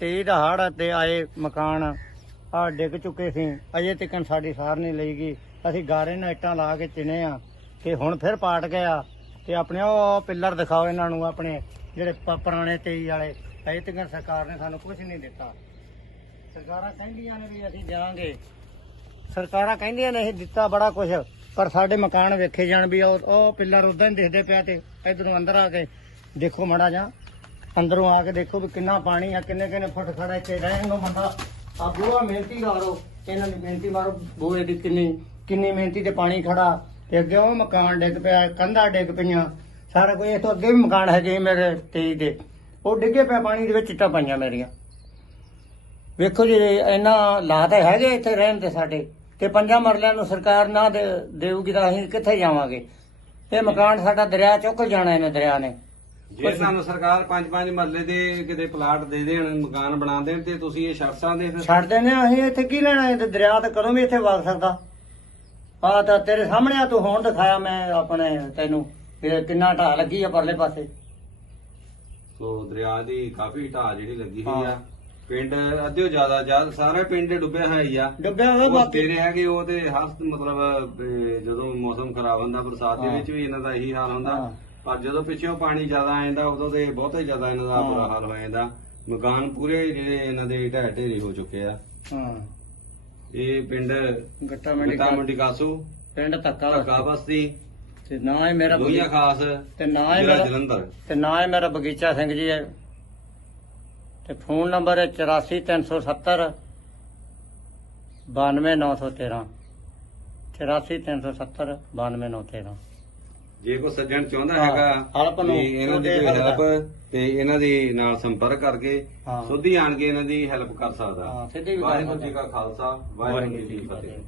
ਤੇਜ਼ ਦਾ ਹੜ੍ਹ ਤੇ ਆਏ ਮਕਾਨ ਆ ਡਿੱਗ ਚੁੱਕੇ ਸੀ। ਅਜੇ ਤੱਕ ਸਾਡੀ ਸਾਰ ਨਹੀਂ ਲਈ ਗਈ। ਅਸੀਂ ਗਾਰੇ ਨਾਲ ਇੱਟਾਂ ਲਾ ਕੇ ਚਿਨੇ ਆ ਤੇ ਹੁਣ ਫਿਰ ਪਾਟ ਗਿਆ ਤੇ ਆਪਣੇ ਉਹ ਪਿੱਲਰ ਦਿਖਾਓ ਇਹਨਾਂ ਨੂੰ ਆਪਣੇ ਜਿਹੜੇ ਪੁਰਾਣੇ ਤੇਈ ਵਾਲੇ। ਅਜੇ ਤੱਕ ਸਰਕਾਰ ਨੇ ਸਾਨੂੰ ਕੁਝ ਨਹੀਂ ਦਿੱਤਾ। ਸਰਕਾਰਾਂ ਕਹਿੰਦੀਆਂ ਨੇ ਵੀ ਅਸੀਂ ਦਿਆਂਗੇ ਸਰਕਾਰਾਂ ਕਹਿੰਦੀਆਂ ਨੇ ਇਹ ਦਿੱਤਾ ਬੜਾ ਕੁਝ ਪਰ ਸਾਡੇ ਮਕਾਨ ਵੇਖੇ ਜਾਣ ਵੀ ਉਹ ਉਹ ਪਿੱਲਰ ਉਦਾਂ ਹੀ ਦਿਖਦੇ ਪਿਆ ਤੇ ਇਧਰੋਂ ਅੰਦਰ ਆ ਕੇ ਦੇਖੋ ਮੜਾ ਜਾ ਅੰਦਰੋਂ ਆ ਕੇ ਦੇਖੋ ਵੀ ਕਿੰਨਾ ਪਾਣੀ ਆ, ਕਿੰਨੇ ਕਿੰਨੇ ਫੁੱਟ ਖੜਾ ਇੱਥੇ ਰਹਿਣ ਨੂੰ ਬੰਦਾ। ਆ ਬੂਹਾ ਮਿਹਨਤੀ ਮਾਰੋ ਇਹਨਾਂ ਦੀ ਮਿਹਨਤੀ ਮਾਰੋ ਬੂਹੇ ਦੀ ਕਿੰਨੀ ਕਿੰਨੀ ਮਿਹਨਤੀ ਤੇ ਪਾਣੀ ਖੜਾ। ਤੇ ਅੱਗੇ ਉਹ ਮਕਾਨ ਡਿੱਗ ਪਿਆ, ਕੰਧਾਂ ਡਿੱਗ ਪਈਆਂ। ਸਾਰਾ ਕੋਈ ਇਹ ਅੱਗੇ ਵੀ ਮਕਾਨ ਹੈਗੇ ਮੇਰੇ ਤੇਜ ਦੇ। ਉਹ ਡਿੱਗੇ ਪਿਆ ਪਾਣੀ ਦੇ ਵਿੱਚ, ਇੱਟਾਂ ਪਾਈਆਂ ਮੇਰੀਆਂ। ਵੇਖੋ ਜੀ ਇਹਨਾਂ ਲਾਤ ਹੈਗੇ ਇੱਥੇ ਰਹਿਣ ਤੇ ਸਾਡੇ। ਤੇ ਪੰਜਾਂ ਮਰਲਿਆਂ ਨੂੰ ਸਰਕਾਰ ਨਾ ਦੇਊਗੀ ਤਾਂ ਅਸੀਂ ਕਿੱਥੇ ਜਾਵਾਂਗੇ? ਇਹ ਮਕਾਨ ਸਾਡਾ ਦਰਿਆ ਚੁੱਕ ਜਾਣਾ ਇਹਨਾਂ ਦਰਿਆ ਨੇ। ਜੇ ਸਾਨੂੰ ਸਰਕਾਰ ਪੰਜ ਪੰਜ ਮਰਲੇ ਦੇ ਕਿਤੇ ਪਲਾਟ ਦੇ ਦੇਣ ਮਕਾਨ ਬਣਾ ਦੇਣ ਤੇ ਤੁਸੀਂ ਇਹ ਸਕਦੇ ਫਿਰ ਛੱਡ ਦਿੰਦੇ ਹਾਂ, ਅਸੀਂ ਇੱਥੇ ਕੀ ਲੈਣਾ ਇਹ ਤੇ ਦਰਿਆ ਤੇ ਕਦੋਂ ਵੀ ਇੱਥੇ ਵਗ ਸਕਦਾ। ਆ ਤਾਂ ਤੇਰੇ ਸਾਹਮਣੇ ਆ ਤੂੰ ਹੁਣ ਦਿਖਾਇਆ ਮੈਂ ਆਪਣੇ ਤੈਨੂੰ ਵੀ ਕਿੰਨਾ ਢਾਹ ਲੱਗੀ ਆ ਪਰਲੇ ਪਾਸੇ। ਸੋ ਦਰਿਆ ਦੀ ਕਾਫੀ ਢਾਹ ਜਿਹੜੀ ਲੱਗੀ ਹੋਈ ਹਾਂ। ਆ ਪਿੰਡ ਅੱਧਿਓ ਜ਼ਿਆਦਾ ਜ਼ਿਆਦਾ ਸਾਰਾ ਪਿੰਡ ਡੁੱਬਿਆ ਹੋਇਆ ਹੀ ਆ। ਡੁੱਬਿਆ ਹੋਇਆ ਉਹ ਬਾਕੀ। ਤੇਰੇ ਹੈਗੇ ਉਹ ਤੇ ਹਰ ਮਤਲਬ ਅਹ, ਜਦੋਂ ਮੌਸਮ ਖਰਾਬ ਹੁੰਦਾ ਬਰਸਾਤ ਦੇ ਹਾਂ। ਵਿੱਚ ਵੀ ਇਹਨਾਂ ਦਾ ਇਹੀ ਹਾਲ ਹੁੰਦਾ। ਹਾਂ। ਪਰ ਜਦੋਂ ਪਿੱਛੋਂ ਪਾਣੀ ਜ਼ਿਆਦਾ ਆ ਜਾਂਦਾ ਉਦੋਂ ਤੇ ਬਹੁਤਾ ਹੀ ਜ਼ਿਆਦਾ ਇਹਨਾਂ ਦਾ। ਬੁਰਾ ਹਾਲ ਹੋ ਜਾਂਦਾ। ਮਕਾਨ ਪੂਰੇ ਜਿਹੜੇ ਇਹਨਾਂ ਦੇ ਢਹਿ ਢੇਰੀ ਹੋ ਚੁੱਕੇ ਆ। ਹਾਂ। ਇਹ ਪਿੰਡ ਗੱਟਾ ਮੰਡੀ ਮਿੱਟਾ ਮੰਡੀ ਕਾਸੂ ਪਿੰਡ ਧੱਕਾ ਧੱਕਾ ਬਸਤੀ ਤੇ ਨਾ ਹੈ ਮੇਰਾ ਲੋਹੀਆਂ ਬਗੀਚਾ ਖਾਸ ਤੇ ਨਾ ਹੈ ਜ਼ਿਲ੍ਹਾ ਮੇਰਾ ਜਲੰਧਰ। ਤੇ ਨਾ ਹੈ ਮੇਰਾ ਬਗੀਚਾ ਸਿੰਘ ਜੀ ਹੈ। ਤੇ ਫੋਨ ਨੰਬਰ ਹੈ 84370 92913 84370 92913 ਜੇ ਕੋਈ ਸੱਜਣ ਚਾਹੁੰਦਾ ਹਾਂ, ਹੈਗਾ help ਨੂੰ, ਵੀ ਇਹਨਾਂ ਦੀ help ਹੈਲਪ ਤੇ ਇਹਨਾਂ ਦੀ ਨਾਲ ਸੰਪਰਕ ਕਰਕੇ ਹਾਂ। ਸੁਧੀ ਆਣ ਕੇ ਇਹਨਾਂ ਦੀ ਹੈਲਪ ਕਰ ਸਕਦਾ ਹਾਂ, ਸਿੱਧੀ ਵੀ ਕਰ ਵਾਹਿਗੁਰੂ। ਜੀ ਕਾ ਖਾਲਸਾ ਵਾਹਿਗੁਰੂ ਜੀ ਕੀ ਫਤਿਹ